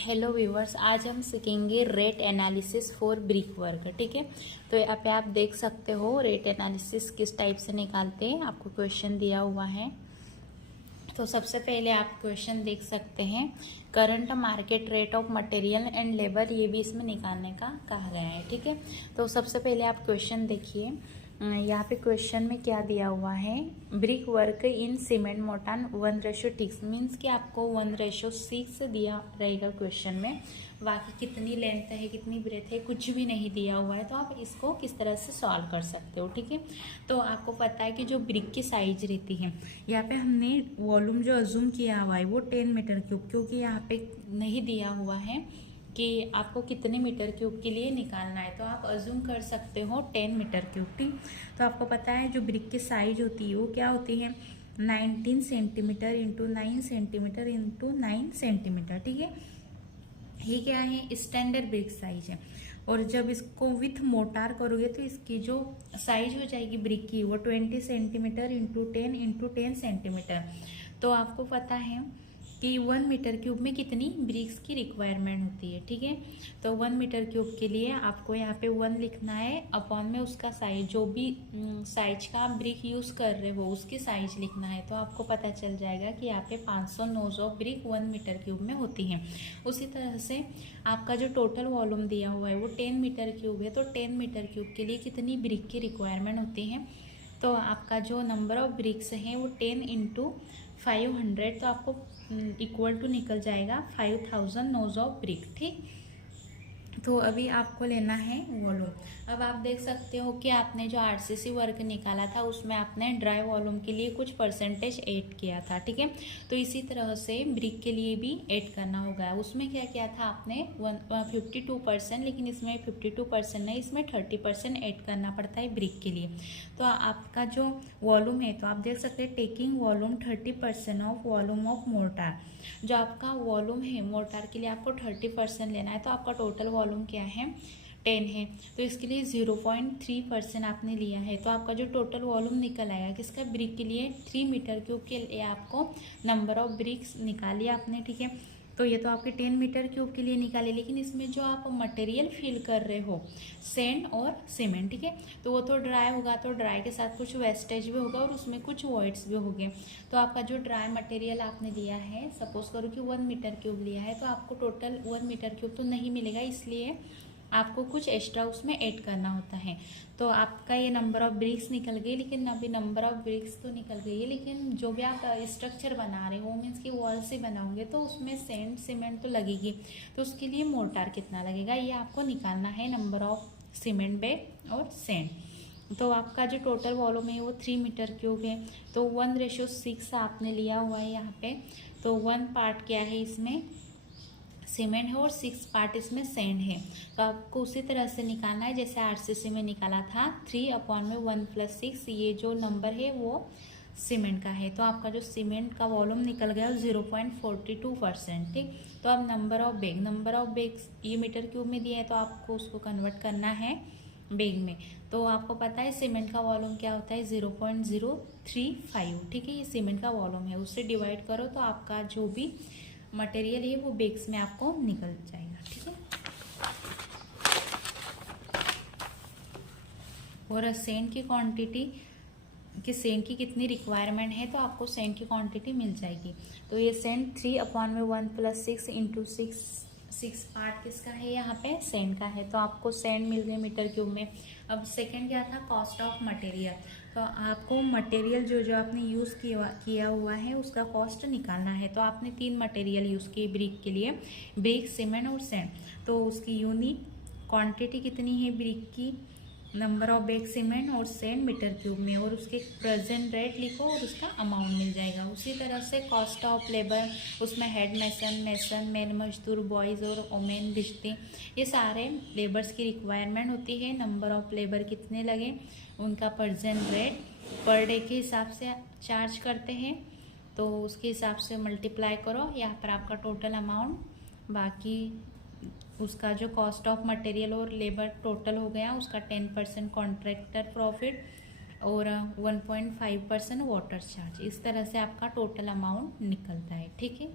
Hello viewers, आज हम सीखेंगे rate analysis for brick work. ठीक है, तो यहाँ पे आप देख सकते हो रेट एनालिसिस किस टाइप से निकालते हैं। आपको क्वेश्चन दिया हुआ है। तो सबसे पहले आप क्वेश्चन देख सकते हैं, current market rate of material and labour, ये भी इसमें निकालने का कहा गया है। ठीक है, तो सबसे पहले आप क्वेश्चन देखिए। यहाँ पे क्वेश्चन में क्या दिया हुआ है, brick work in cement mortar 1:6 means कि आपको 1:6 दिया रहेगा क्वेश्चन में। बाकी कितनी लेंथ है, कितनी ब्रेथ है, कुछ भी नहीं दिया हुआ है। तो आप इसको किस तरह से सॉल्व कर सकते हो। ठीक है, तो आपको पता है कि जो ब्रिक की साइज रहती है, यहाँ पे हमने वॉल्यूम जो अज्यूम किया हुआ है वो 10 मीटर क्यूब, क्योंकि यहाँ पे नहीं दिया हुआ है कि आपको कितने मीटर क्यूब के लिए निकालना है। तो आप अज्यूम कर सकते हो 10 मीटर क्यूब। ठीक, तो आपको पता है जो ब्रिक की साइज होती है वो क्या होती है, 19 centimetre into 9 centimetre into 9 centimetre. ठीक है, ये क्या है, स्टैंडर्ड ब्रिक साइज है। और जब इसको विथ मोटार करोगे तो इसकी जो साइज हो जाएगी ब्रिक की वो 20 सेंटीमीटर इंटू 10 सेंटीमीटर। तो आपको पता है कि 1 मीटर क्यूब में कितनी ब्रिक्स की रिक्वायरमेंट होती है। ठीक है, तो 1 मीटर क्यूब के लिए आपको यहाँ पे 1 लिखना है, अपॉन में उसका साइज, जो भी साइज का आप ब्रिक यूज़ कर रहे हो उसकी साइज लिखना है। तो आपको पता चल जाएगा कि यहाँ पे 500 nos of brick 1 metre cube में होती है। उसी तरह से आपका जो टोटल वॉल्यूम दिया हुआ है वो 10 मीटर क्यूब है, तो 10 मीटर क्यूब के लिए कितनी ब्रिक की रिक्वायरमेंट होती है। तो आपका जो नंबर ऑफ ब्रिक्स हैं वो 10 इंटू 500, तो आपको इक्वल टू निकल जाएगा 5000 नोज ऑफ ब्रिक। ठीक, तो अभी आपको लेना है वॉल्यूम। अब आप देख सकते हो कि आपने जो आरसीसी वर्क निकाला था उसमें आपने ड्राई वॉल्यूम के लिए कुछ परसेंटेज ऐड किया था। ठीक है, तो इसी तरह से ब्रिक के लिए भी ऐड करना होगा। उसमें क्या किया था आपने 52%, लेकिन इसमें 52% नहीं, इसमें 30% ऐड करना पड़ता है ब्रिक के लिए। तो आपका जो वॉल्यूम है, तो आप देख सकते हैं taking volume 30% of volume of mortar. जो आपका वॉल्यूम है मोर्टार के लिए आपको 30% लेना है, तो आपका टोटल वॉल्यूम क्या है, 10 है। तो इसके लिए 0.3% आपने लिया है। तो आपका जो टोटल वॉल्यूम निकल आएगा किसका, ब्रिक के लिए 3 मीटर क्यूब के लिए आपको नंबर ऑफ ब्रिक्स निकाली आपने। ठीक है, तो ये तो आपके 10 मीटर क्यूब के लिए निकाले, लेकिन इसमें जो आप मटेरियल फिल कर रहे हो सैंड और सीमेंट, ठीक है, तो वो तो ड्राई होगा, तो ड्राई के साथ कुछ वेस्टेज भी होगा और उसमें कुछ वॉइड्स भी होंगे। तो आपका जो ड्राई मटेरियल आपने लिया है, सपोज करो कि 1 मीटर क्यूब लिया है, तो आपको टोटल 1 मीटर क्यूब तो नहीं मिलेगा, इसलिए आपको कुछ एक्स्ट्रा उसमें ऐड करना होता है। तो आपका ये नंबर ऑफ ब्रिक्स निकल गई, लेकिन अभी नंबर ऑफ ब्रिक्स तो निकल गई है, लेकिन जो भी आप स्ट्रक्चर बना रहे हो मीन्स कि वॉल से बनाओगे तो उसमें सैंड सीमेंट तो लगेगी। तो उसके लिए मोर्टार कितना लगेगा ये आपको निकालना है, नंबर ऑफ सीमेंट बैग और सैंड। तो आपका जो टोटल वॉल्यूम है वो 3 मीटर क्यूब है, तो 1:6 आपने लिया हुआ है यहाँ पे। तो 1 पार्ट क्या है इसमें सीमेंट है और 6 पार्ट इसमें सैंड है। तो आपको उसी तरह से निकालना है जैसे आरसीसी में निकाला था, 3/1 + 6, ये जो नंबर है वो सीमेंट का है। तो आपका जो सीमेंट का वॉल्यूम निकल गया 0.42%। ठीक, तो अब नंबर ऑफ बैग ये मीटर क्यूब में दिया है, तो आपको उसको कन्वर्ट करना है बैग में। तो आपको पता है सीमेंट का वॉल्यूम क्या होता है, 0.035। ठीक है, ये सीमेंट का वॉल्यूम है, उससे डिवाइड करो तो आपका जो भी मटेरियल है वो बैग्स में आपको निकल जाएगा। ठीक है, और सेंट की क्वांटिटी कि सेंट की कितनी रिक्वायरमेंट है, तो आपको सेंट की क्वांटिटी मिल जाएगी। तो ये सेंट 3/1 + 6 इंटू 6 पार्ट किसका है, यहाँ पे सेंट का है। तो आपको सेंट मिल गए मीटर क्यूब में। अब सेकंड क्या था, कॉस्ट ऑफ मटेरियल। तो आपको मटेरियल जो जो आपने यूज़ किया हुआ है उसका कॉस्ट निकालना है। तो आपने 3 मटेरियल यूज़ किए ब्रिक के लिए, ब्रिक सीमेंट और सैंड। तो उसकी यूनिट क्वांटिटी कितनी है ब्रिक की, नंबर ऑफ बैग सीमेंट और सैंड मीटर क्यूब में, और उसके प्रेजेंट रेट लिखो और उसका अमाउंट मिल जाएगा। उसी तरह से कॉस्ट ऑफ लेबर, उसमें हेड मेसन, मैन मजदूर, बॉयज़ और वोमेन भिश्ती, ये सारे लेबर्स की रिक्वायरमेंट होती है। नंबर ऑफ लेबर कितने लगे, उनका प्रेजेंट रेट पर डे के हिसाब से चार्ज करते हैं, तो उसके हिसाब से मल्टीप्लाई करो, यहाँ पर आपका टोटल अमाउंट, बाकी उसका जो कॉस्ट ऑफ मटेरियल और लेबर टोटल हो गया, उसका 10% कॉन्ट्रैक्टर प्रॉफिट और 1.5% वाटर चार्ज। इस तरह से आपका टोटल अमाउंट निकलता है। ठीक है।